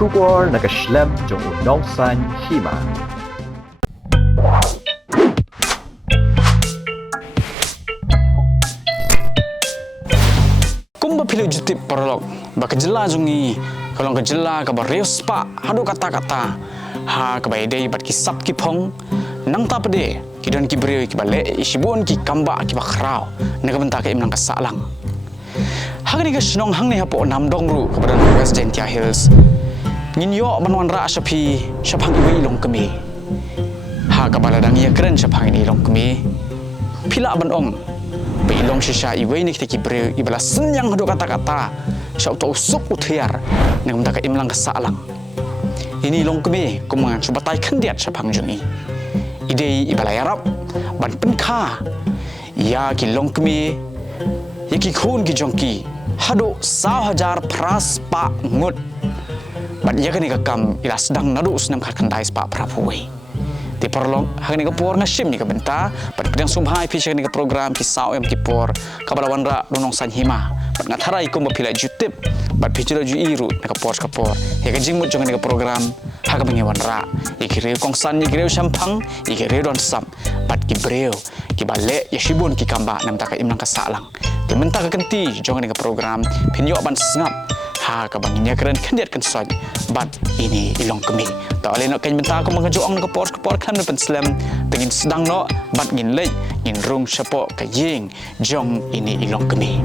Shubor na kashlem jong unongsan hima. Kumba pilu jutip prolog bakajela jungi kalau kejela kabar reus pa hadu kata-kata ha kabai dei bat kisap kipong nang tapde kidon kibreu kibale isibun ki kamba ki bakrau naga benta ka imnang kasalang hagni ka snong hangni hapo namdong ru kepada West Gentia Hills nginyo banwan ra sapi sapang iwi long kemi ha kabaladang ya keren sapang ini long kemi pila banong Ilong sisa iwe ni kita kibreu ibala senyang hadu kata-kata syau tau sup utiar nang mendaka imlang kesalang ini long kemi kumangan subatai kendiat sapang jungi ide ibala yarap ban penkha ya ki long kemi ya ki khun ki jongki hadu 10,000 pras pa ngut ban ya kani kakam ila sedang nadu senam khat kandai spa prapuai di perlong hang ni kapor ngasim ni kabenta pada pedang sumhai pi ni ka program ki sao em ki por kabalawan ra donong san hima pat ngatharai ko mapila jutip bat pijilo ju iru na kapor he ka jingmut jong ni ka program ha ka bangi wan ra ikire kong san ni greu sampang ikire don sam pat ki breu ki bale ya shibun ki kamba nam ta ka imnang ka salang di menta ka kenti jong ni ka program pinyo ban sngap ha ka banginya keren kendiat kan soj bat ini ilong kemi tak boleh nak benta aku mengajuang nak kepor kan depan slam dengan sedang no bat ngin lei ngin rung sapok ka ying jong ini ilong kemi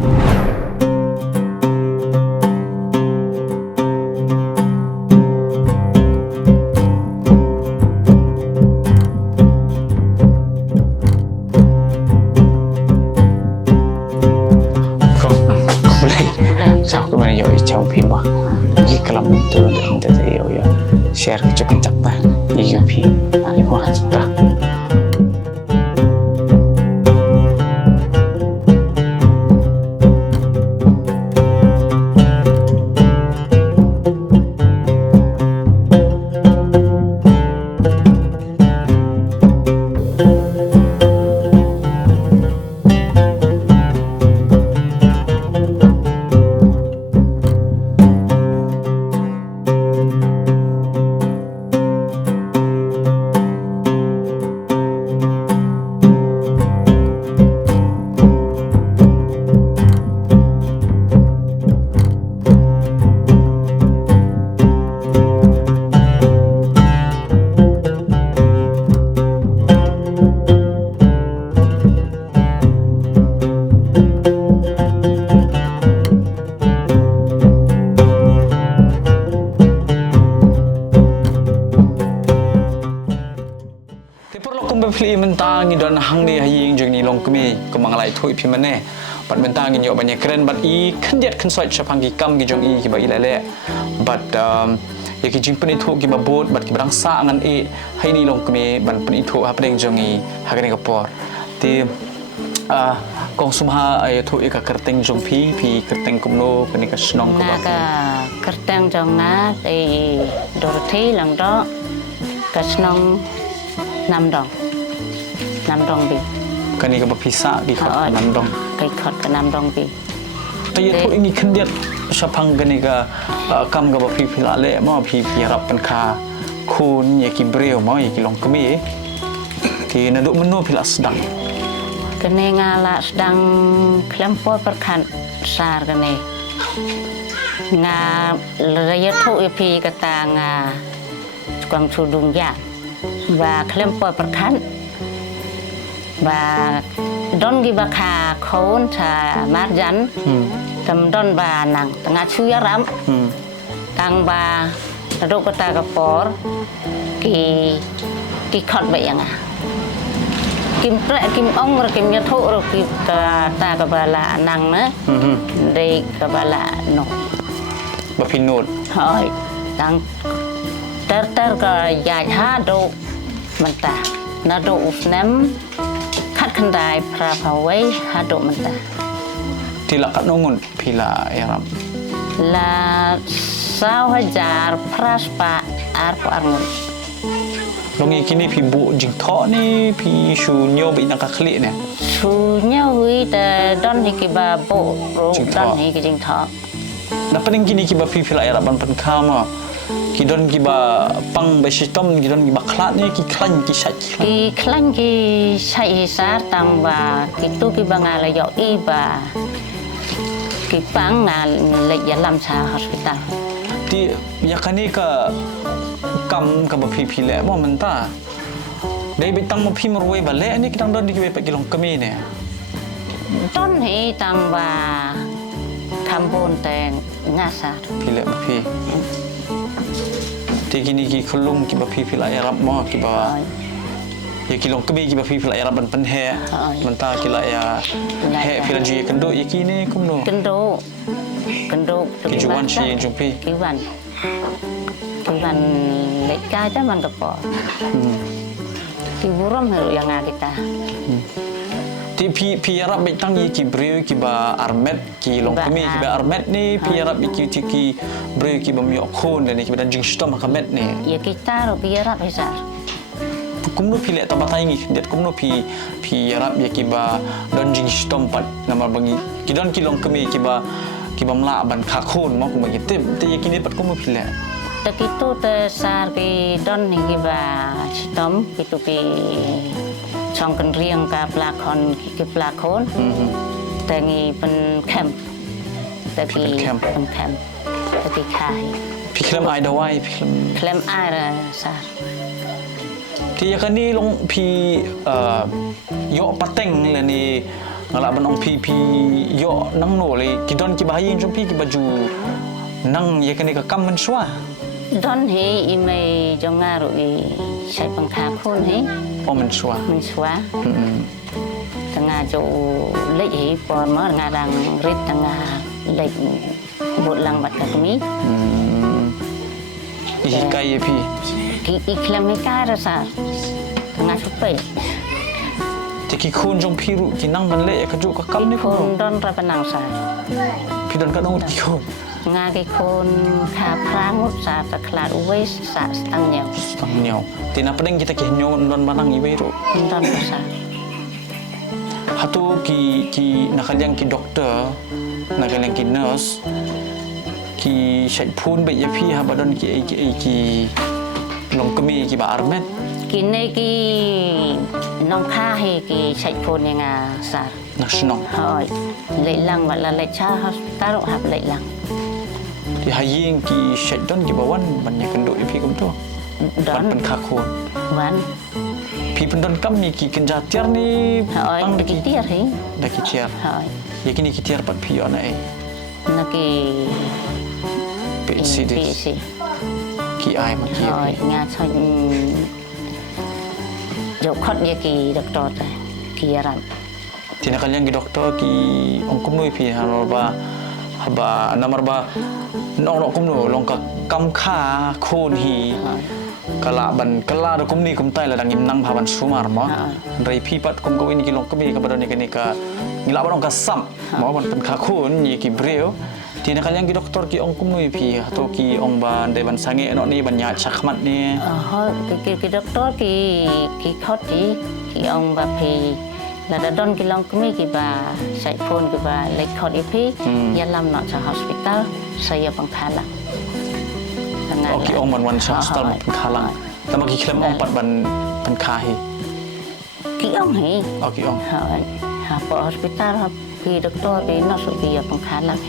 share cho kencak ba UP ali mo hasta Pili mentang ni don hang ni haying jeng ni long kemi kemangalai thui pi mane pat mentang ni yo banyak keren bat i kendiat kan soi sapang ki kam ki jong i ki ba ilale bat ya ki jing peni thu ki ba bot bat ki barang sa ngan e hai ni long kemi ban peni thu ha pedeng jong i ha ni kapor ti kong sumha ai thu i ka kerteng jong pi kerteng kumno kani ka snong ka ba ka kerteng jong na ai dorthi lang do ka snong nam dong bi kani ka bapisa di khat nam dong kai khat ka nam dong bi tai thu ini kendiat sapang kani ka kam ka bapi phila le ma phi rap kan kha khun ye ki breu ma ye ki long kemi ki na do meno phila sedang kene ngala sedang klempor perkan sar kene nga raya thu phi ka ta nga quang chu dung ya và klempor perkan và don gi bakha khon cha marjan tam don ba nang tanga chu ya ram tang ba ro ko ta ka por ki khot ba yang kim ong rồi kim nhật thu rồi kim ta ka ba la nang na de ka ba la no ba pinut hỏi tang ter ka ya ha do manta na do usnem kandai prapawai hado menta tila kat nongun pila yaram la 10,000 praspa arpo arngun longi kini pi bu jing tho ni pi shu nyo bi nak khli ne shu nyo wi ta don ni ki ba bo ro don ni ki jing tho Napa ning kini kiba pipil ayat ban pen kama. Kidon kiba pang besitom kidon kiba klat ni ki klan ki sat. Ki klan ki sai sar tang ba kitu ki bangala yo iba. Ki pang ngal le yalam sa hospital. Ti yakani ka kam ka ba pipil le mo menta. Dai bitang mo pi morwe ba le ni kidang don di kiba kilong kami ne. Ton hi tang ba kampun teng ngasa. Pile pi. Ti kini ki khulung kiba pipil ayat mo kiba ya kilong kami kiba pipil ayat ban pen he. Menta kila ya he filaji kendo yakini kumno. Kendo Kijuan si jumpi. Kiwan lek kaja man kepo. Kiburom heru yang kita. Ti pi Arab bitang yi ki breu ki ba armet ki long kami ki ba armet ni pi Arab ki breu ki ba mi okon dan ki ba dan jing stom kamet ni. Ya kita ro biarap besar. Kumno pi le tabatai ngi det kumno pi Arab ya ki ba dan jing stom pat nama bangi ki don ki long kami ki ba mla ban kha khon mo kuma ki tem te ya kini pat kumno pi le. Tekitu tesar ki don ni ki ba stom kitu ki chongkan riang ka plakon ki plakon. Tengi pen camp. Teki pen camp. Teki kai. Pi klem ai dawai pi klem ai ra sar. Ti ya kani long pi yo pateng le ni ngala banong pi yo nang no le ki don ki bayin jom pi ki baju nang ya kani ka kam man swa Don hi ime jongaru i sai pangkha khon hi o man swa tengah jo lek hi por ma ngarang rit tengah lek bot lang bat kami i kai pi ki iklam ka rasa tengah supai ti ki khun jom pi ru ki nang man le ka ju ka kam ni khon don ra panang sa pi don ka nong ki khun nga cái khôn khá prangut sa ta klar uwe sa stang nyau tina pedeng kita ki nyo don manang iwe ru don sa hatu ki nakalyang ki doktor nakalyang ki nurse ki sait phun be ya pi ha badon ki long kami ki ba armet kini ki nong kha he ki sait phun yang sa national hỏi lệ lăng và là lệ cha hospital hab lệ lăng di haying ki sait don ki bawan banyak kendo pi kum tu don pen kha khon wan pi pendon kam ni ki kenja tiar ni hỏi pang ki tiar hi da ki tiar hỏi ya kini ki tiar pat pi ona na ki PCD ki ai ma ki hỏi nga choi jo khot ye ki doktor ta ki yaran tina kalian ki doktor ki ongkum noi pi haba namar ba nong kum no long ka kam kha khon hi kala ban kala do kum ni kum tai la dangim nang bhaban sumar mo rai pi pat kum ko ini ki long kami ka badon ni ka ngila ba ka sam mo ban pen kha khon ni ki breu tina kalian ki doktor ki ongkum noi pi to ki ong ban de ban sange no ni ban nya chakmat ni hỏi ki doktor ki khot ki ông ba pi là đã don kilong kami kiba sai phone kiba lek khot ipi yalam no cha hospital saya pangkhalang oke om ban hospital pangkhalang tama ki klem ong pat ban pangkhahi ki ông hi oke om ha po hospital ha pi doktor pi no su pi pangkhalang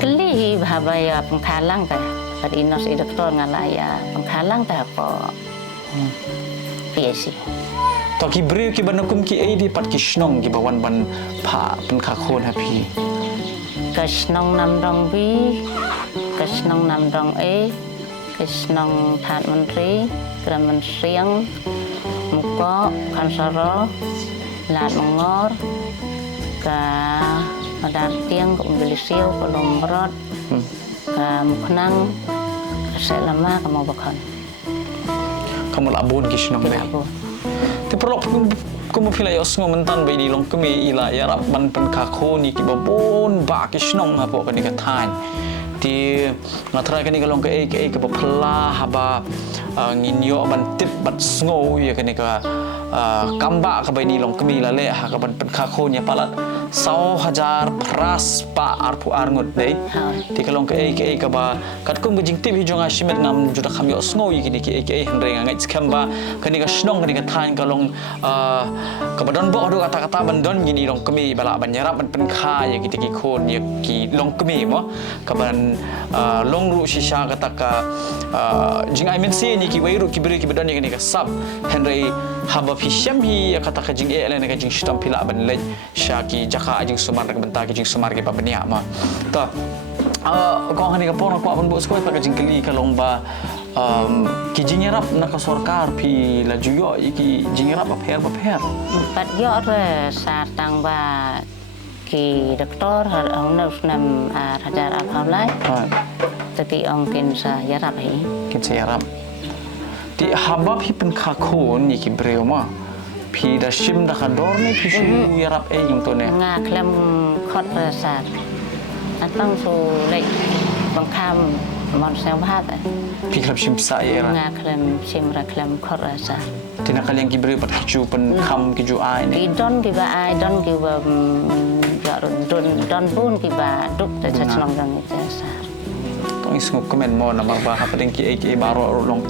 kali hi bhabaya pangkhalang ka padi no si doktor ngalaya pangkhalang ta po PSC to ki breu ki banakum ki ai di pat ki snong ki bawan ban pha pen kha khon happy kasnong nam dong bi kasnong nam dong kasnong than menteri kraman siang muko kansaro lat mangor ka madar tiang ko beli siu ko lomrot ka muknang selama kamu bakhan kamu labun ki snong le te perlu kumu pilai osngo mentan bai di long kemi ila ya rap ban pen kha khoni ki babon ba ki snong ha po kan ka than ti ngatrai kan ka long ka e ka phla ha ba ngin yo ban tip bat sngo ya kan ka kamba ka bai ni long kemi la le ha ka ban pen kha khoni palat 1,000 pras pa arpu arngot deh. Di kalong ke ke ba kat kum jing tip hijong asimet ngam juda kami osngo yiki di ke hendre ngai skamba kani ka snong kani ka than kalong ka badon bo do kata-kata bandon gini long kami bala banyarap ban penkha ya ki kon ya ki long kami mo ka ban long ru shisha kata ka jing ai men se ni ki weiru ki beri ki badon ni kani ka sab hendre haba pisham hi kata ka jing ele ka jing stam pila ban lej syaki jaka jing sumar ka benta jing sumar ke babania ma ta kong hani ka pon ko abon bo skoi pa ka jing kali ka lomba ki jing rap na ka sorkar pi la juyo ki jing rap pa pher Pat yo re satang ba ki doktor ông nấu nam raja ap hamlai tapi ông kin sa yarap hi kin sa yarap ti habab hi pen kha khon ni ki breu ma pi da shim da khandor ni pi shu yarap yung to ne nga klem khot re sat atang su lek bang kham mon sel bhat pi klem shim sa era nga klem shim ra klem khot re sat tina kalian ki breu pat chu pen kham ki ju ai ni don ki ba ai don ki ba ya don bun ki ba duk te chnong dang te sa tong isngo komen mo na ba ha padeng ki baro long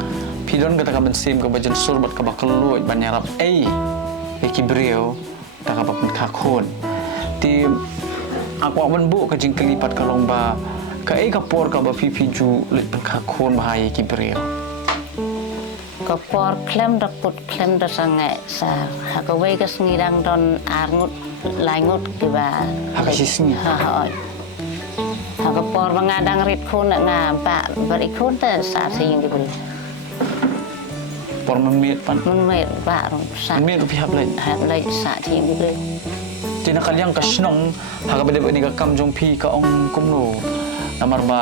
pidon kata kaban sim ka bajan surbat ka bakal banyarap ki breu ta ka bapen kha khon ti aku awan bu ka jing kelipat ka long ba ka ka por ka ba pipi ju let pen kha khon ba ki breu ka por klem da put klem da sange sa ha ka wei ka sngi dang don arngut lai ngut ki ba ha ka sisni ha ka por ba nga dang rit khon nga ba bari khon ta sa sing ki bri por man met pan mun me ba ro sa met pi hab lai sa sing ki bri tina kalyang ka snong ha ka bede ni ka kam jong pi ka ong kumno namar ba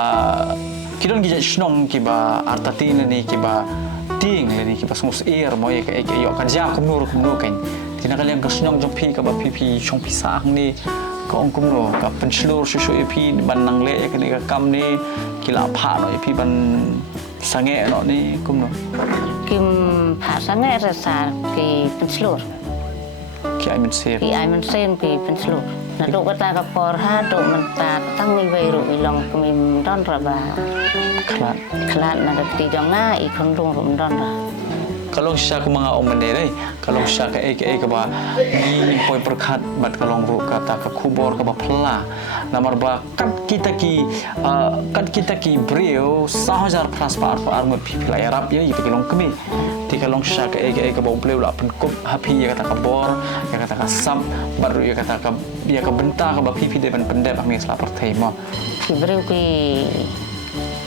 kidon gi snong ki ba artatin ni ki ba ting ni ki ba smus air mo ka yo ka ja kumno kan tina kalyang ka snong jong pi ka ba pi chong pi sa ni ka ong kumno ka pen slur shu pi ban nang le ka ni ka kam ni ki la pha no pi ban sange no ni kumno kim pha sange ra sa ki pen slur ki ai men sen ki pen slur na do ka ta ka por ha do man ta tang mi wei ru i long kim don ra ba klat na ka ti dong nga i khon rung rum don ra kalong siya ko mga omane dai kalong siya ka ba ni poi perkhat bat kalong ru kata ka kubor ka ba phla namar ba kat kita ki breu 1,000 plus par armut pi phla yarap ye yi kalong kemi ti kalong siya ka ba bleu la pen kup happy ya kata ka bor ya kata ka sam baru ya kata ka benta ka ba pi de ban pendep ami sla perthai mo ki breu ki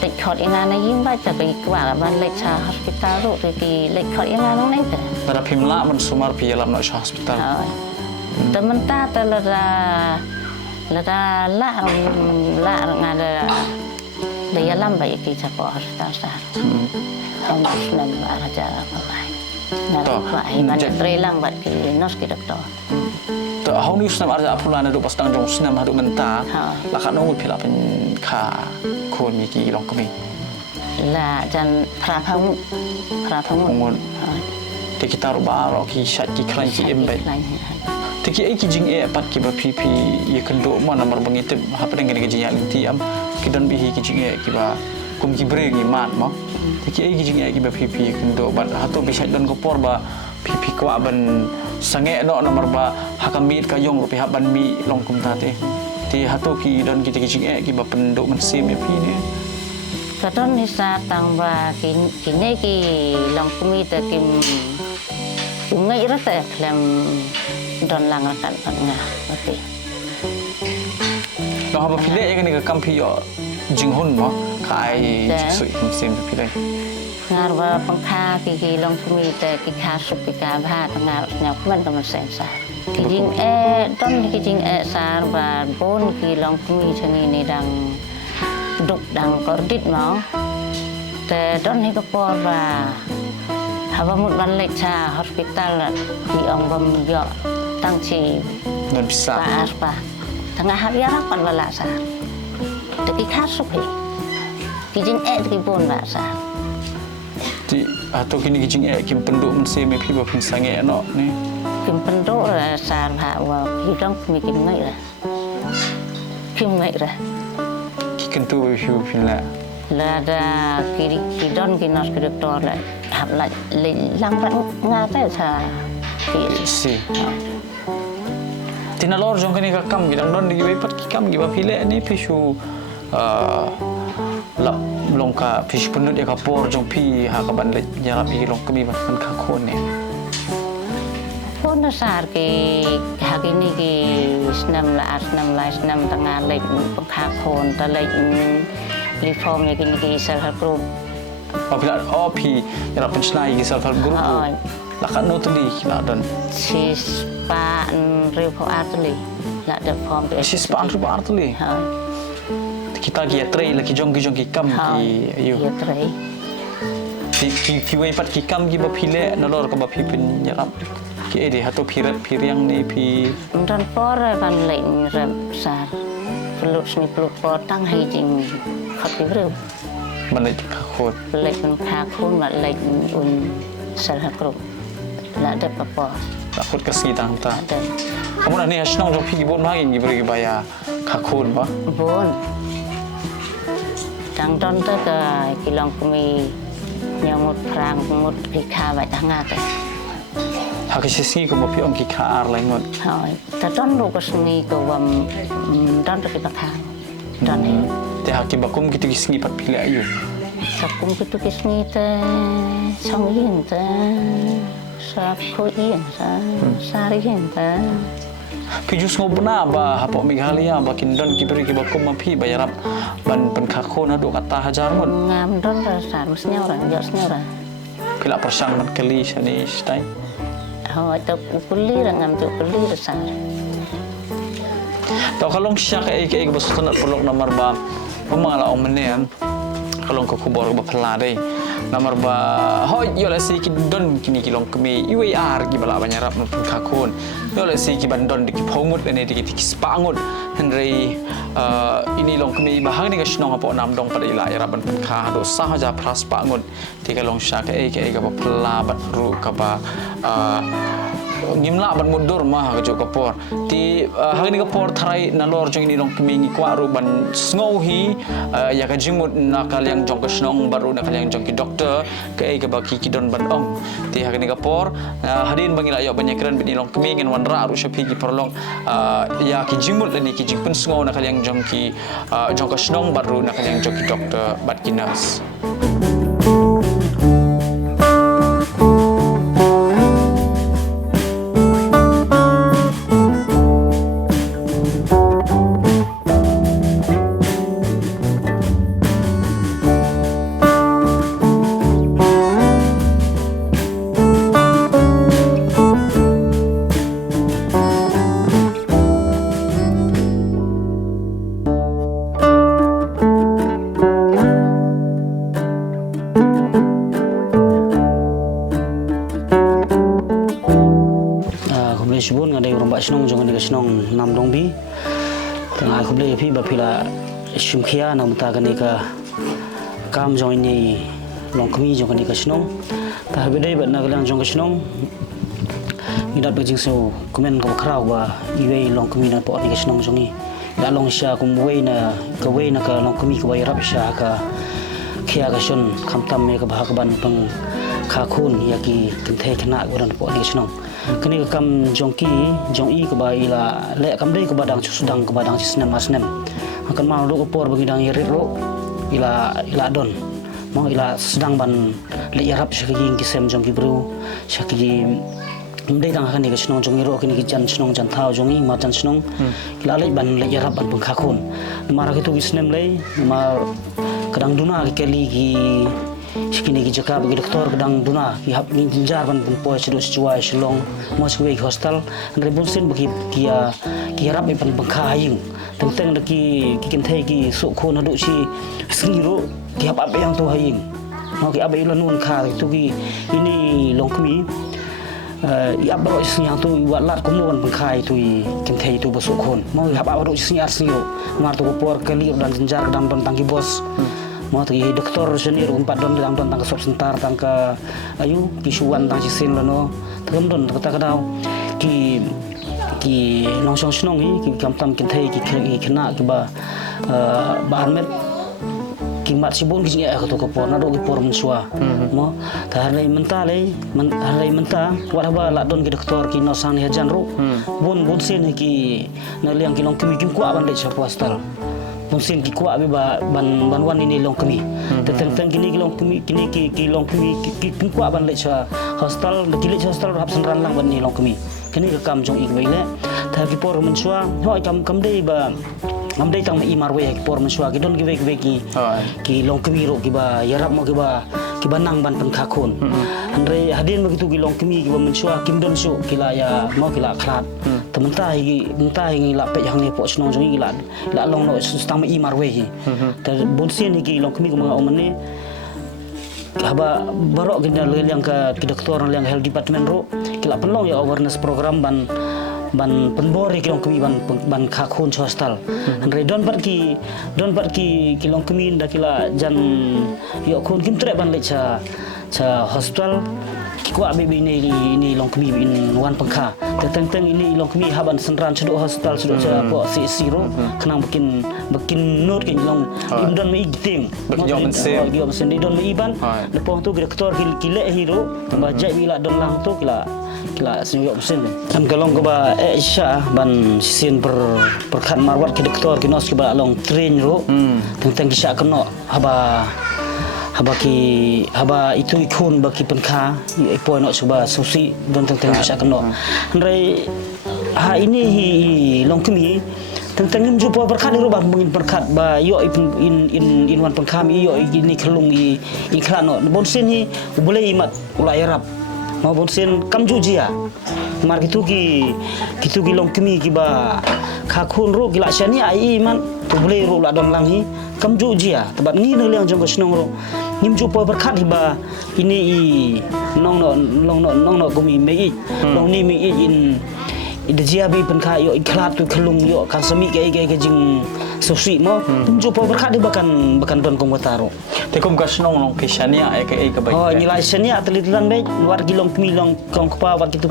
lệch khót yên na yếm baจะไปกว่าบ้านเล็กชา hospital รูที่ที่เล็กขอดyên naน้องนี่แต่ pada pimla man sumar pi alam no hospital แต่มันตาแต่ละงานเลยยาลำไปกี่เฉพาะ hospital สารเขาไม่สนับว่าเราจะอะไรนั่นว่าให้มันเตรียมบัตรกี่นอสกี่ด็อกเตอร์ Hong ni senam arja apulana do pas tang jong senam hadu menta la kan nungul phila pen kha khon mi ki long kami la jan phra phang te kita ro ba ro ki shat ki klan ki embe te ki ki jing pat ki ba pp ye kan do ma namar bangite ha pa dengan ki jing ti am ki don bi ki jing ki ba kum ki bre ngi mat mo te ki jing ki ba pp kan do bat ha to bi shat don ko por ba pp ko ban sange no nomor ba hakamit ka yong rupi haban mi long kum tate ti hato ki don ki ki jing ki ba pendo man sim ya pi ni ka don ni sa tang ba ki ne ki long kumi ta kim ngai ra ta klem don lang kan pan nga ati lo ha ba pile ya ni ka kam pi yo jing hun mo kai sui sim pi le ngar ba pangkha ki long kumi ta ki kha sup ki ka bha ngar nya man ka man sen sa ki jing don ki jing sa ba bon ki long kumi chani ni dang duk dang kordit mo te don hi ka por ba haba mut ban lek cha hospital ki ong bam yo tang chi non bisa ba aspa tengah hari harapan bala sa te ki kha sup hi ki jing ki bon ba sa ti atau kini kijing kim penduk men se me pi ba pin sange no ni kim pendok lah sar ha wa hidang kim ngai lah kim ngai lah ki kentu hiu pila là ra ki don ki nos ki doktor la hab la lang rang nga ta sa si tinalor jong kani ka kam gidang don di pat ki kam gi ba pile ni pishu la longka fish punut ya ka por jong pi ha ka ban le nyarap i long kami ban ka khon ne pon sar ki ha ki ni ki snam la tengah lek pengkha khon ta lek reform ya ki ni ki self help group apabila pi nyarap penslai gi self help group la kan no tuli la don si spa riu ko atli la de form si spa riu ko atli kita gi trai la ki jong ki kam ki ayu ya trai ki wei pat ki kam gi ba phile no lor ka ba phi pin nyarap ki ede hato phiriang ni phi don por ban lệnh rep sar pelut ni pelut por tang hai jing khat ki riu ban le ka khot lệnh kha khun ma lệnh un sel ha group la de pa la khot ka si tang ta de kamu ni hasnong jong phi bon ma gi beri baya ka khon ba bon tang don ta ka ki long mi nyamut prang mut pi kha ba tang nga ta ha ki si ko mo pi om ki kha ar lai ngot hai ta don ro ko sngi ko wam don ta ki pa kha don ni te ha ki ba kum ki tu ki sngi pat phile ayu sa kum ki tu ki sngi ta song yin ta sa ko yin sa ri yin ta pi jus ngo bna ba ha po mi halia ba kin don ki beri ki ba kum ma phi ba yarap ban pen kha khon ha do kata hajar ngot ngam don ra sa mus nyau ra jos nyau ra pila persang man kali sani stai hai ta kulli ra ngam tu kulli ra sa to kalong syak ai ba sutun polok nomor ba pemangala om menen kalong ko kubor ba phala dei nomor ba hoi yo la si ki don kini ki long kemi iwe ar ki bala banyarap no ka khon yo la si ki ban don ki phomut ene ki spangut henry ini long kemi ba hang ni ka snong apo nam dong pada ila ya ban kha do sahaja pras pangut ti ka long syak ai ka ba phala bat ru ka ba ngimla ban mundur mah ka jok kapor ti hang ni kapor tharai nalor jong ni long kemi ngi kwa ru ban sngo hi ya ka jingmut na ka liang jong ka snong baru na ka liang jong ki doktor ka ai ka ba ki don ban ong ti hang ni kapor hadin bangila yo banyak keren bin long kemi ngen wan ra ru shapi ki perlong ya ki jingmut ni ki jing pun sngo na ka liang jong ki jong ka snong baru na ka liang jong ki doktor bat ki nurse Sibun ngadai orang bak senong jangan dia senong nam dongbi tengah aku beli pi bapila syumkhia nam ta kan ka kam jong ini long kami jong kan ka senong ta bedai bat na galang jong ka senong idat bajing so komen ka krau ba iwe long kami na po ni ka senong jong ni da long sha kum we na ka long kami ka bayar sha ka khia ka son kham tam me ka ba ka ban pang kha khun ya ki tenthe khna goran po ni ka senong kini kam jongki jong i ke bai la le kam dei ke badang sedang ke badang sinem masnem akan mau do por bagi dang irit ro ila don mau ila sedang ban le yarap syaki kisem jongki bru syaki mdei dang akan ke senong jong iro kini jan senong jan thau jong i ma jan senong ila le ban le yarap ban pengkha khun mara ke tu wisnem le ma kadang duna ke keli ki sekini ki jaka bagi doktor kadang duna ki hap ni jinjar ban poi sedu secuai selong mo sekwe hostel rebun sin bagi ki harap ban bangkha aying tentang ki kin thai ki so khon hadu si singiro ki hap abe yang tu haying no ki abe lanun kha tu ki ini longkmi i abro yang tu buat lat kumon bangkha tu kin thai tu besok khon mo hap abro sinyar singiro mar tu por kali dan jinjar kadang don tangki bos mau tadi doktor sendiri umpat don lang don tangka sop sentar tangka ayu kisuan tang sisin lono tegem don kata kadau ki long song snong ki kam tam kin thei ki khna ki ba armet ki mat sibun ki nge ka to ko por na do ki por mensua mo ta harlei menta wala ba la don ki doktor ki no sang ni hajan ro bun sin ki na liang ki long kimi kim kwa ban le cha postal bun sin ki kwa be ba ban wan ni long kimi te teng kini ki long kimi kini ki long kimi ki kim kwa ban le cha hostel ki le cha hostel hap san ran lang ban ni long kimi kini ka kam jong ik bai le ta ki por mensua hoi kam dei ba ngam dei tang i marwe ki por mensua ki don ki ve ki long kimi ro ki ba yarap mo ki ba nang ban pen kha khon andre hadin ma ki long kimi ki ba mensua kim don su ki la ya mo ki la khlat tementai ngi la pe yang ni po snong jong i la long no stang i marwe hi ta bon sin ki long kimi ko ma omen ni haba barok gina yang ke doktor yang health department ro kila penlong ya awareness program ban penbori kilong kemi ban khakun hostel andre don par ki long kemi da kila jan yo kun kim tre ban le cha hostel ki kwa be ni long kemi in wan pangkha teng ini long kemi haban senran chdo hostel chdo cha po si ro khnang bakin not ki long im don mi giting jom sen di don mi ban lepo tu doktor ki le hiro ba jai bila don lang tu kila senyok sen kan kalong ko ba Asia ban sin perkhat marwat ke doktor ki nos ki ba long train ro teng ki sha keno haba itu ikun baki penkha ipoi no suba susi don teng ki sha keno andre ha ini long kimi teng nim jupo perkhat ro ba mungin perkhat ba yo in wan penkha mi yo ini kelung i khlano bon sin hi boleh imat ulai arab maupun sen kamju jia mar gitu ki long kimi ki ba khakun ro ki la shani ai man tu boleh ro la don lang hi kamju jia tabat ni ne liang jong ko snong ro nim ju po berkhat hi ba ini i nong no kumi me i long ni me i in ida jia bi pen kha yo ikhlat tu khlung yo kan sami ke jing susi mo ju po berkhat hi bakan don kong wataro te kum ka snong long ki shania ke ba oh ni la shania telitilan be war ki long kimi long kong pa war ki tu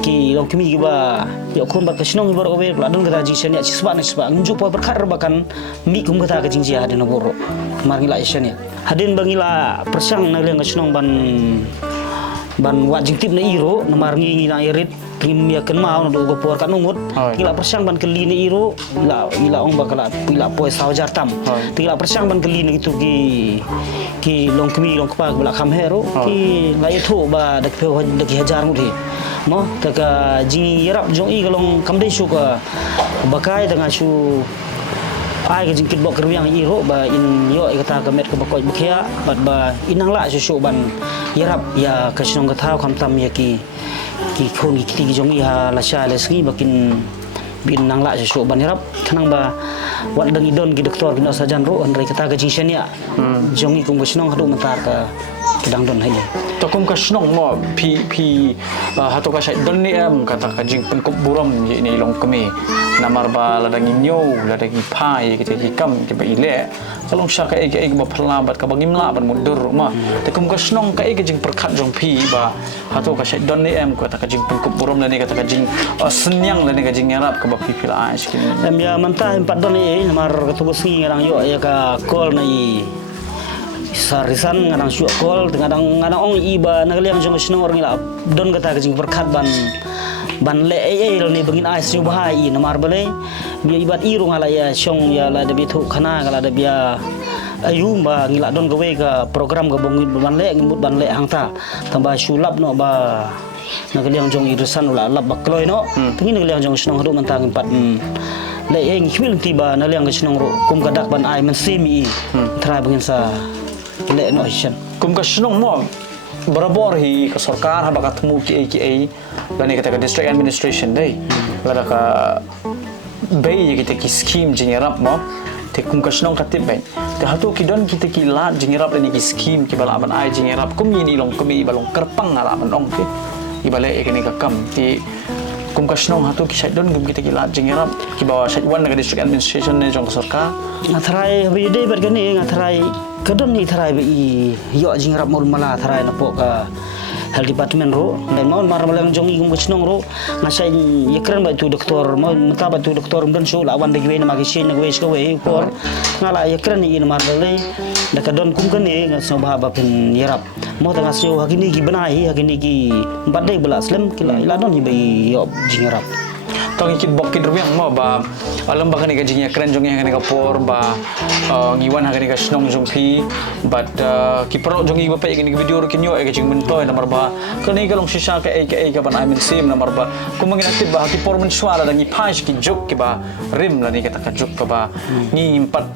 ki long kimi ki ba yo kun ba ka snong bor obe la don ga jing shania sisba nju po berkhat bakan mi kum ga ka jing jia de no boro mar ni la shania hadin bangila persang na leng ka snong ban wat jing tip na iro na mar ngi na irit kim ya ken mau do go por kan ngut kila persang ban keli ni iro ila ong bakala ila poi saw jartam kila persang ban keli ni itu ki long kemi long kpa bala kham hero ki la yetho ba dak pe dak hajar mudi mo taka jing yarap jong i galong kam dei su ka bakai dengan su ai ke jingkit bok kerwiang iro ba in yo ikata ka met ka bakoi bukhia bat ba inang la su ban yarap ya ka snong ka thau kham tam ya ki khon ki jong i ha la sha le sgi bakin bin nang la su ban yarap khanang ba wat dang idon ki doktor ki no sajan ro andre kata ka jing shania jong i kum snong hadu mentar ka kedang don hai to kum ka snong mo pi hato ka sai don ni em kata ka jing pen kop buram ni long kemi namar ba la dang inyo la dang pai ki kam ki ba ile kalong sha ka ba phla bat ka bangim la ban mundur ma te kum ka snong ka jing perkhat jong pi ba hato ka sai don ni em kata ka jing pen kop buram la ni kata ka jing senyang la ni ka jing yarap ka ba pi pila skin em ya mantah empat don ni namar ka tu singi ngarang yo ya ka kol na i sarisan ngadang syuk kol ngadang ong iba nagaliang jong snong orang ila don kata ka jing perkhat ban le ni bangin ai siu bahai namar bale dia ibat iru ngala ya syong ya la de bitu khana kala de bia ayum ba ngila don gawe ka program ga bongit ban le ngimut ban le hangta tamba sulap no ba nagaliang jong irisan ula lap bakloi no tingi nagaliang jong snong hadu mantang empat le eng khwil tiba nagaliang snong ro kum kadak ban ai man semi tra bangin sa le no shan kum ka snong mo berabor hi ke sarkar ha baka temu ki lani kata district administration dei lara ka bei kita ki scheme jingerap mo te kum ka snong katip bai te hatu ki don kita ki la jingerap lani ki scheme ki bala ban ai jingerap kum ni long kemi balong kerpang ala ban ong ke ibale ekeni ka kam ti kum ka snong hatu ki sai don kum kita ki la jingerap ki bawa sai wan ka district administration ne jong sarkar ngathrai hide ber gani ngathrai kadon ni thrai be yo jingrap mul mala thrai na po ka health department ro dan mau mar malang jongi gum chnong ro ngasai yakran ba tu doktor mau mata ba tu doktor dan so lawan de gwe na magisin na gwe ska we por ngala yakran ni mar le da ka don kum kan e ngaso ba ba pen yarap mau ta ngaso hakini ki banai hakini ki badai bela slam kila ila don hi bai yob jingarap tong ikit bok kid rumiang mo ba alam ba kani ka jinya kren jong yang kani ka por ba ngiwan ha kani ka snong jong pi but ki pro jong i ba pa kani video ro kinyo e ka jing mentoy namar ba kani ka long shisha ka e ka ban amin sim namar ba kumangin aktif ba ki por men swara da ni page ki jok ki ba rim la ni ka ta jok ka ba ni empat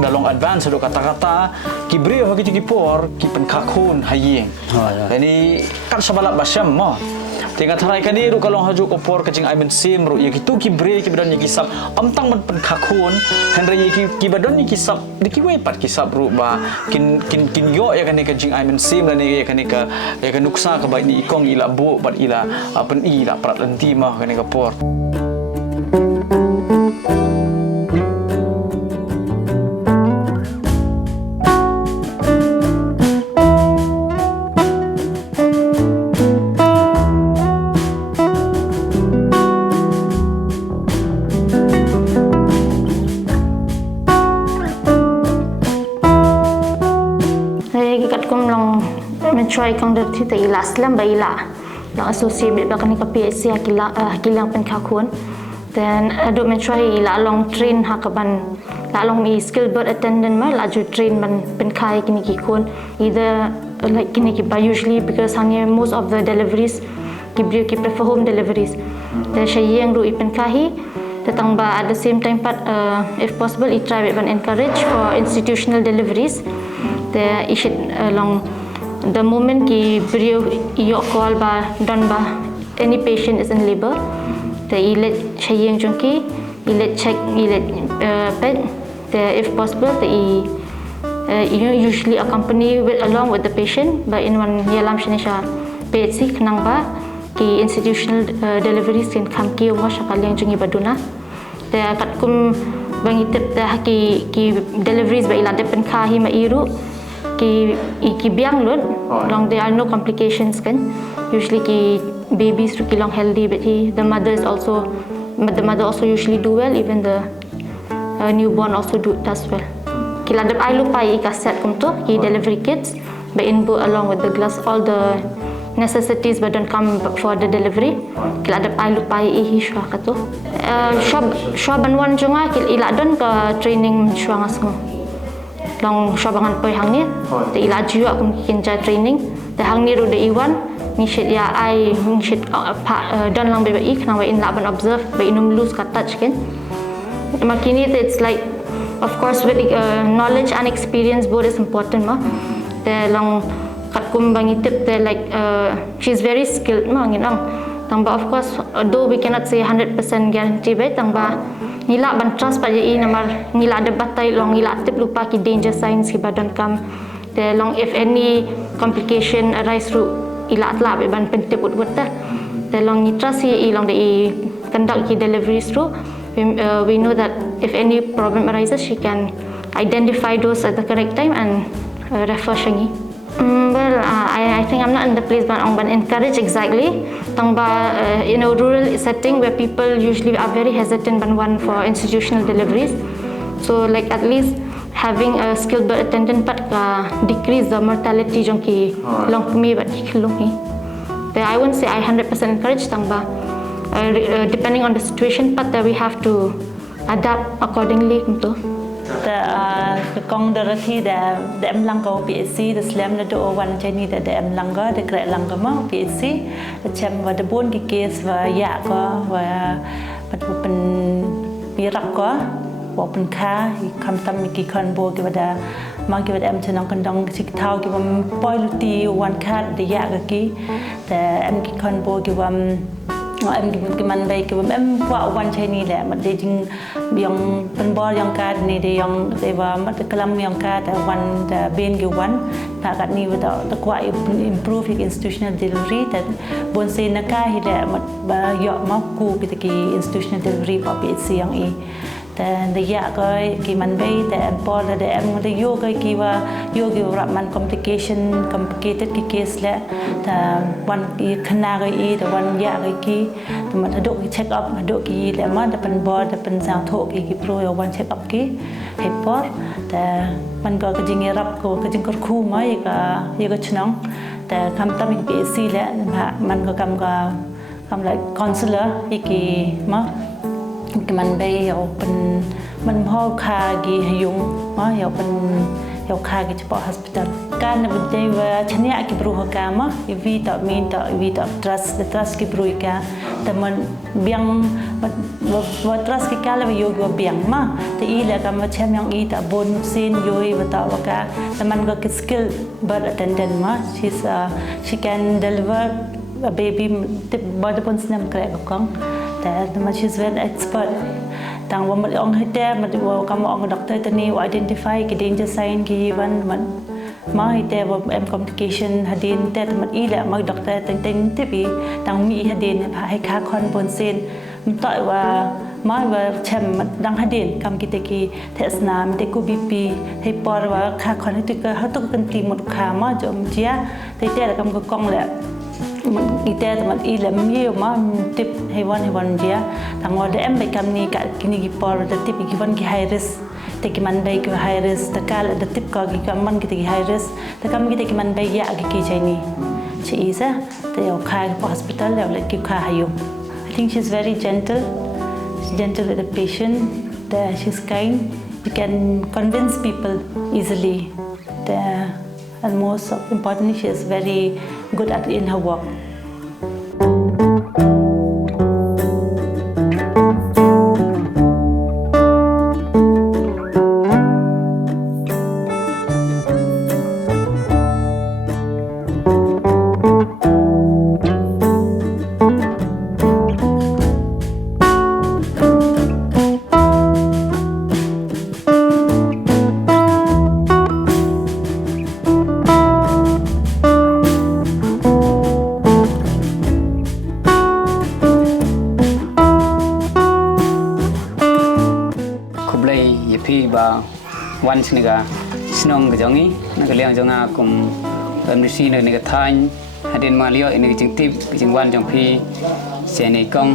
dalong advance do kata-kata ki brio ha ki por ki pen kakun hayeng ini kan sabalak basyam mo tinggal tarai kan ni ru kalong haju ko por kacing aimen sim ru ya kitu ki bre ki badan ki sap amtang man pen khakun henre ki badan ki sap diki we pat ki sap ru ba kin yo ya kan ni kacing aimen sim dan ya kan ni ka ya kan nuksa ka bai ni ikong ila bo bat ila pen ila prat lenti mah kan ni ka por try kang der thita ila slam ba ila lang associate ba kani ka PSC kilang pen khakun then ado men try ila long train hakaban la long mi skill bird attendant ma la ju train ban pen khai kini ki kun either like kini ki ba usually because hang most of the deliveries ki prefer home deliveries then shayeng ru ipen kahi tatang ba at the same time but if possible it try ban encourage for institutional deliveries the it should long the moment ki brio yo call ba done ba any patient is in labor the ilet chayeng jonki ilet check ilet pet the if possible the usually accompany along with the patient but in one yalam shinisha PHC knang ba ki institutional deliveries can kam ki wa shakalyang jongi baduna the kat kum bangitip da ki deliveries ba ila depen kha hi ma iru ki biang lun long there are no complications kan usually ki babies ru ki long healthy but the mother also usually do well even the newborn also does well kila dap ai lupai ka set kum to ki delivery kits ba inbo along with the glass all the necessities but don't come for the delivery kila dap ai lupai hi shwa ka to shwa banwan jonga kil ila don ka training shwa ngasmo long shabangan poi hangni te ila jiwa kum kinja training te hangni ru de iwan ni shit ya ai ni shit dan lang beba ik na in laban observe ba inum lose ka touch ken makini it's like of course with knowledge and experience both is important ma te long kat kum bangi tip te like she's very skilled ma nginang tamba of course though we cannot say 100% guarantee ba tamba nila ban trust pa ji namar nila de batai long nila tip lupa ki danger signs ki badan kam the long if any complication arise ru ila atla be ban pentip ut ta the long ni trust i long de conduct ki deliveries ru we know that if any problem arises she can identify those at the correct time and refer shangi well I think I'm not in the place but I'm encourage exactly tangba in a rural setting where people usually are very hesitant but one for institutional deliveries so like at least having a skilled birth attendant but decrease the mortality jonki long me but kilongi I won't say I 100% encourage tangba depending on the situation but we have to adapt accordingly kumto the kong darati the em langga PSC the slam na do one chani the em langga the kre langga ma PSC the chem wa the bon ki case wa ya ko wa pat pen pirak ko wa pen kha kam tam ki kon bo ki wada ma ki wada em chenang kan dong sik thau ki wam poi luti one kha the ya ka ki the em ki kon bo ki wam em ki man bay ki em wa wan chai ni le mat de jing yang pen bor yang ka ni de yang de wa mat kalam yang ka ta wan da ben ki wan ta kat ni wa ta kwa improve institutional delivery ta bon se na ka hi le mat ba yo ma ku ki institutional delivery pa PHC yang i แต่ในยะก็กี่มันไปแต่พอแต่ในโยก็กี่ว่าโยกี่รับมัน complicated กี่ case แหละแต่วันกี่ขนาดก็แต่วันยะก็กี่แต่มันดูกี่ check up ดูกี่แต่มันจะเป็นบอร์จะเป็นสาวโถกี่โปรยวัน check up กี่ให้พอแต่มันก็จริงรับก็จริงก็คู่มั้ยก็ชนองแต่คำตั้งเป็น PSC แหละมันก็คำlike counselor อีกมั้งมันไปเอาเป็นมันพ่อคากี่หยุงมั้งเอาเป็นเอาคากี่เฉพาะ hospital การในประเทศว่าชนะกี่บรูฮกามะอีวีต่อมีต่ออีวีต่อ trust กี่บรูอีกาแต่มันเบียงว่า trust กี่กาเลยว่าโยกว่าเบียงมาแต่อีแล้วก็มาเชื่อมยังอีต่อบนเส้นโยยว่าต่อว่ากาแต่มันก็ skill birth attendant มา she can deliver a baby ติดบอดบนสนามแกรกของแต่มัน she's very expert ต่างว่ามันองให้แต่มันว่าคำว่าองด็อกเตอร์ตัวนี้ว่า identify กี่ danger sign กี่วันมันมาให้แต่ว่า complication หดินแต่มันอีแหละมาด็อกเตอร์ตั้งที่ปีต่างมีหดินพาให้ค่าคอนบนเส้นมันต่อยว่ามาว่าแชมมันดังหดินคำกิตกีเทสนามเด็กกูบีปีให้ปอว่าค่าคอนให้ตุกเขาตุกกันตีหมดขามาจมเจียแต่แต่คำก็กองแหละมันอีแต่มันอีแหละมันเยี่ยมมากติดให้วันเจียทางว่าเดมไปคำนี้กับกินกี่ปอร์แต่ติดกี่วันกี่ high risk แต่กี่มันไปกี่ high risk แต่การแต่ติดก็กี่คำมันกี่ high risk แต่คำกี่มันไปยากกี่ใช่นี่ใช่ซะแต่เอาค่าไป hospital แล้วเลยกี่ค่าให้อยู่ I think she's very gentle with the patient she's kind she can convince people easily and most importantly she is very good in her work. วันชนิกาสนองกจังนี้นักเลี้ยงจังอาคุมบันฤษีในกทานหดินมาเลี้ยในจิงทิพจิงวันจังพีเสนกอง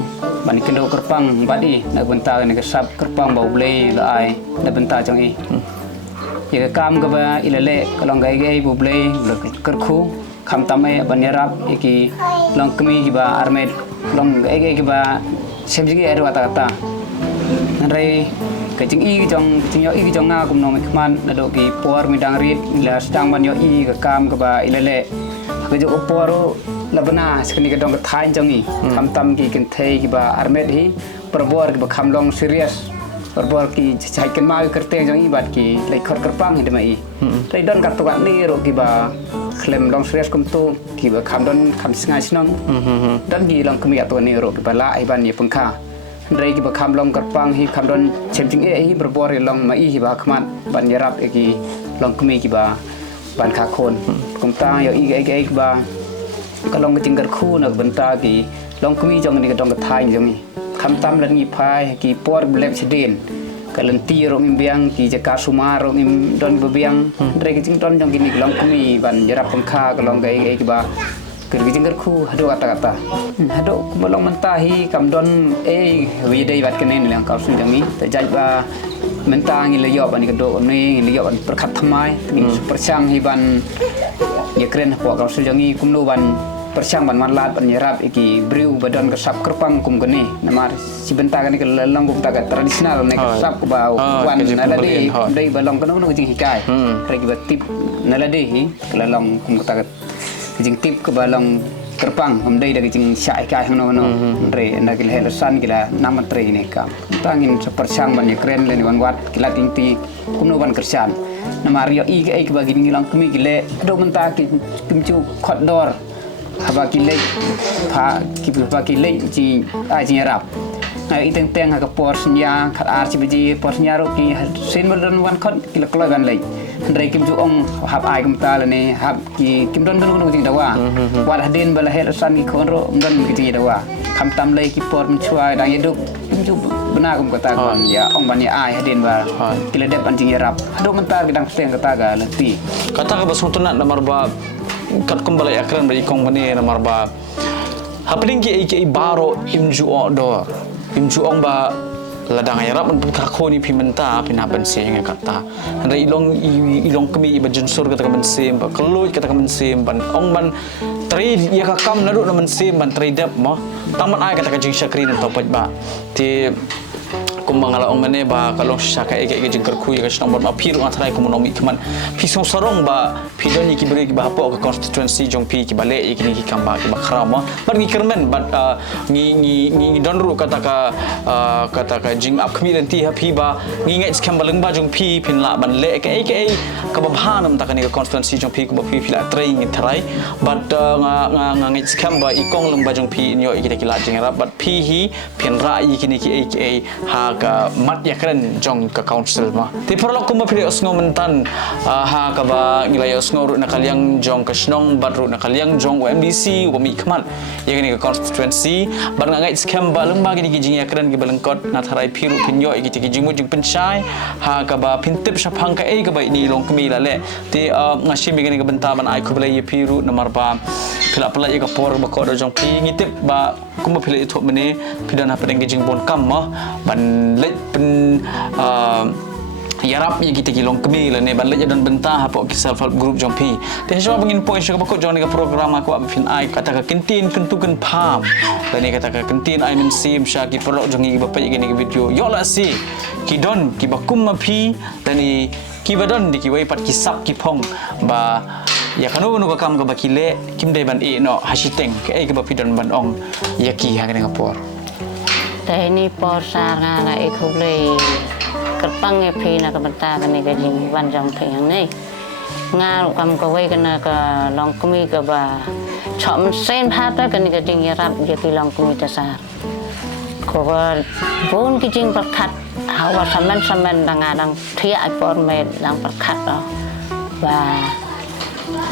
บันกินโดกระปังบัดอีนักบรรดาในกษับกระปังเบาเบลยละไอนักบรรดาจังอีอย่างกามกับอิเลเล่ก็ลองไกเบาเบลยหรือกระคูคำตามบันยรับอีกลองกมีกิบาอาร์เมดลองไกกิบาเชมจิกเอรวัตกตานั่นเลยก็จึงอีจงยออีจงงาคุมนองมิขมันนาดกีปอร์มีดังรีดและสตางบันยออีกับกามกับอิเลเล่ก็จะอุปโรลับนาสกินกับดองกับทายจังอีคำตามกีกันเทกิบาอาร์เมดฮีประบอร์กิบคำลองซีเรียสประบอร์กีใช้กันมาเกิดเตงจังอีบัดกีเลยขอดกระปังเห็นไหมอีเลยดอนกับตัวนี้โรกิบาเคลมลองซีเรียสคุมตัวกีบคำดอนคำสงายชินองดอนกีลองขมีตัวนี้โรกิบาละไอบันยี่ปุ่นข้าเรื่องที่บักคำลองกระปังที่คำดอนเชื่อมจิงฮีประบอร์ลองมาอีที่บักขมัดบันยรับอีลองขมีกี่บาบันขาโคนกุมตาอย่างอีกบาก็ลองกระจิงกระคู่นักบันตากี่ลองขมีจังนี่ก็ลองกระทายจังนี่คำตั้มแล้วนี่พายกี่ปอร์เล็บเฉดีนก็ลันตีรองอิมเบียงกี่จะกาสุมารองอิมดอนเบียงเรื่องกระจิงดอนจังกินนี่ลองขมีบันยรับปังขาก็ลองกี่บาkerja jengker ku hadu kata-kata hadu kubalong mentahi kamdon widai bat kenen yang kau sunjang ni terjadi ba mentang ngiliyop ani kedok ni ngiliyop perkat thamai ni persang hiban ya keren po kau sunjang ni kumno ban persang ban manlat ban nyerap iki briu badan kesap kerpang kum kene namar si bentang ni kelang kum tagat tradisional ni kesap ku bau wan nalade dai balong kono jing hikai regi batip nalade hi kelang kum tagat jing tip ke balong kerpang amdai dari jing syai kai hang no re na kila helasan kila nama tre ni kam tangin sepersang ban keren le wan wat kila tingti kumno ban kersan na mario i ke bagi ngilang kemi kile do menta ki kimchu khot dor haba kile pha ki ba kile ji a ji rap na i teng ha ka por snya khat ar chi bi por snya ro ki sin balon wan khot kila kloi ban le Andai Kim Ju Ong hab ai kum ta ni hab ki Kim Don Don jing dawa wat hadin bala het san ki konro don ki jing dawa kam tam lei ki por mencuai dang hidup Kim Ju benar kum kata kon ya ong ban ya ai hadin ba kila dep an jing rap hado mentar gedang steng kata ga leti kata ka basung tunat na marba kat kumbala yakran bari kong bani na marba happening ki baro imju do imju ong ba ladang ayarap man kakho ni pimenta pinapan sing kata anda ilong kami iba jensur kata kaman sim ba keluj kata kaman sim ban ong ban tri ya kakam nadu naman sim ban tri dep mo taman ai kata kajing syakri nan topat ba ti kumbangala ong mane ba kalong syaka ege jing kerkui ka snong ba piru atrai komonomi kaman pisong sorong ba pidon ki beri ki ba hapo ka constituency jong pi ki bale ki ki kamba ki ba khrama ban ki kermen ban ngi donru kata ka jing up kami dan ti hapi ba ngi ngai skam baleng ba jong pi pin la ban le ka ka ba bhanam ta ka ni ka constituency jong pi ko ba pi la trai ngi trai but nga ngai skam ba ikong leng ba jong pi nyo ki la jing rap but pi hi pin ra ki ni ki ha ka mat ya keren jong ka council ma ti perlu ko mapili osngo mentan ha ka ba ngilay osngo ru na kalyang jong ka snong bat ru na kalyang jong MDC wami khaman ya ni ka constituency ban ngai scam ba leng ba ni ki jing ya keren ki balengkot na tharai phiru pinyo ki jing mu jing penchai ha ka ba pintip saphang ka ka ba ni long kami la le ti ngashi mi ni ka benta ban ai ku bela ye phiru na marba phila pala ka por ba ko do jong pi ngitip ba kuma phila itu mene pidana padang jing bon kam ma ban let pen yarap yang kita kilong kami lah ni ban let dan bentah apa self help group jong pi te so bangin point so ko jong ni program aku fin ai kata ka kentin kentukan pam dan ni kata ka kentin ai men sim sha ki perlu jong ni bapak ni video yo la si ki don ki bakum ma pi dan ni ki badon di ki wai pat ki sap ki pong ba ya kanu nu ka kam ka bakile kim dai ban e no hasiteng ke ke bapidon ban ong ya ki ha ka ngaporแต่นี่ปอสารงานไอ้คุเลยกระปังไอ้พีนะกับบรรดากันนี่ก็ยิงวันจองเพลงนี่งานกำก็ไว้กันนะก็ลองก็มีก็บ่าชอบเส้นพาดกันนี่ก็จริงรับอย่าไปลองก็มีแต่สารก็ว่าบุญก็จริงประคัดเขาว่าสมันดังงานดังเทียไอ้ปอนเมดดังประคัดเราว่า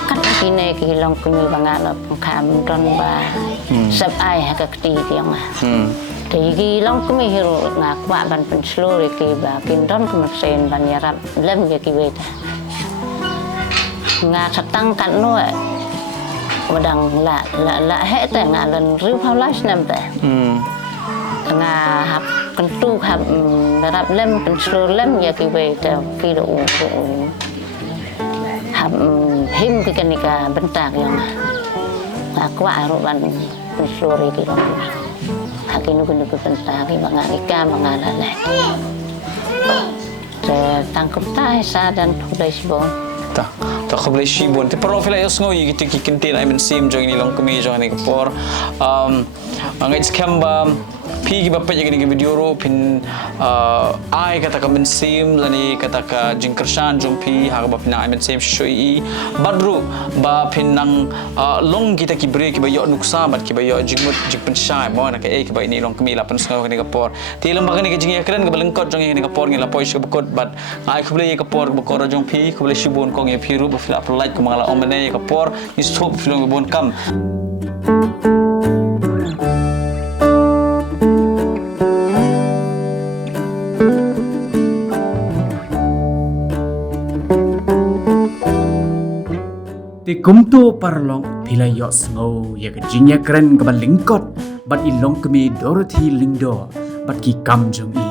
คัดที่ในก็ลองก็มีบางงานเราขามจนว่าสับไอ้ฮะก็ตีเดียวมาแต่กีลองก็ไม่เห็นงากว่าบันเป็นสโลว์กีบากินต้นก็มาเซนบันยารับเล่มยากีเวทงาสตังกันนู้นว่าดังละเหตุแต่งาเล่นริ้วพาวไลส์นั่นแต่งาหับกันตู้หับรับเล่มเป็นสโลว์เล่มยากีเวทแต่กีโลหับหิมกันนี่ก็บรรดาอย่างงากว่ารูบันเป็นสโลว์กีโลhaki nu pentang banga ika banga lale te tangkup tai sa dan pulai sibon ta khablai sibon te perlu fila yosngo yi gitu ki kentin ai men sim jong ni long kemi jong ni por ngai scam ba pi ki bapak jadi video ro pin ai kata ka men sim lani kata ka jingkersan jong pi ha ba pin ai men sim shui badru ba pin nang long kita ki bre ki ba yo nuksa bat ki ba yo jingmut jingpen shai mo na ka ki ba ini long kemi la pen sngo ni ka por ti lem ba ni ka jing ya kren ka balengkot jong ni ka por ni la poi shi bakot bat ai khablai ka por ba ko jong pi khablai shibon ko nge pi ru ba fila pelaj ko mangala omene ka por ni stop film bon kam ti kumtu parlong pila yo sngo ya ka jinya kren ka balingkot bat ilong kami Dorothy Lingdo bat ki kam jong i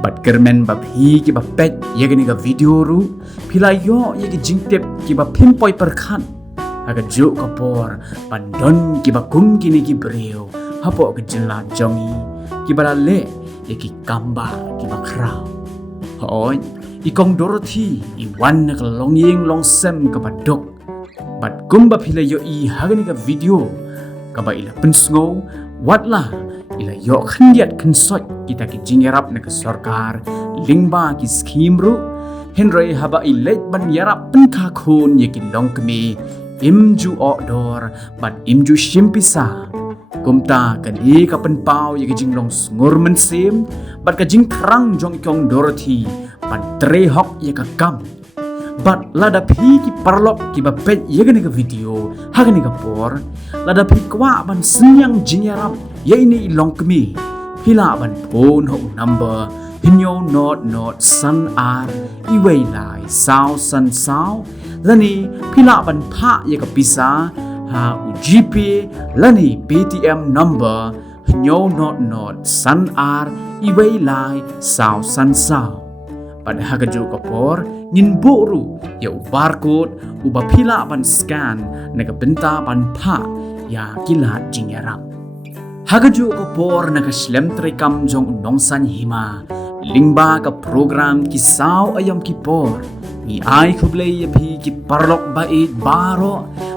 bat kermen bab hi ki ba pet ya ni ka video ru pila yo ya ki jingtep ki ba pimpoi perkhan aga jo ka por pandon ki ba kum ki ni ki breo hapo ka jela jong i ki ba le ya ki kamba ki ba krao hoi ikong Dorothy i wan ka long ying long sem ka ba dok bat gumba pila yo i hagani ka video kaba ila pensngo watla ila yo khandiat khansot kita ki jingerap na ka sarkar lingba ki scheme ru henry haba i let ban yarap penkha khon ye ki long kami imju odor bat imju shimpisa kumta kali ka penpau ye ki jinglong sngur men sim bat ka jing krang jong ikong Dorothy bat tre hok ye ka kam but lada pi ki parlok ki ba pet yegane ka video hagane ka por lada pi kwa ban senyang jinyarap ya ini ilong kemi hila ban phone ho number hinyo not san ar iwei lai sao san sao lani pila ban pha ye ka pisa ha u gp lani ptm number hinyo not san ar iwei lai sao san sao pada hagaju kapor ngin boru ya u barcode u ba pila ban scan naga benta ban pha ya kila jinyarap hagaju kapor naga slem trekam jong nongsan hima lingba ka program ki sao ayam ki por ni ai khublei phi ki parlok bait baro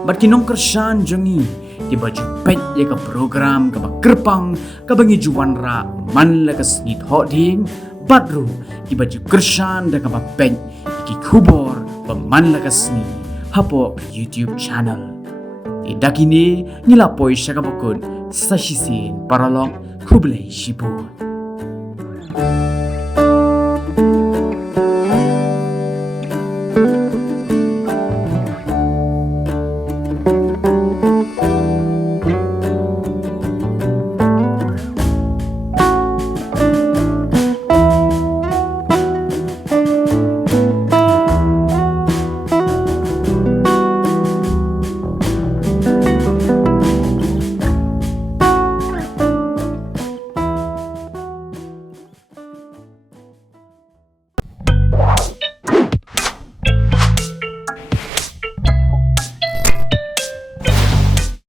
bat ki nong kershan jongi ki baju pet ye ka program ka ba kerpang ka bangi juwanra man la ka snit ho ding badru ki baju kershan da ka ba pet ki khubor ba man la ka sni hapo YouTube channel idakini ngila poi shaka bakun sashisin paralok khublei shibu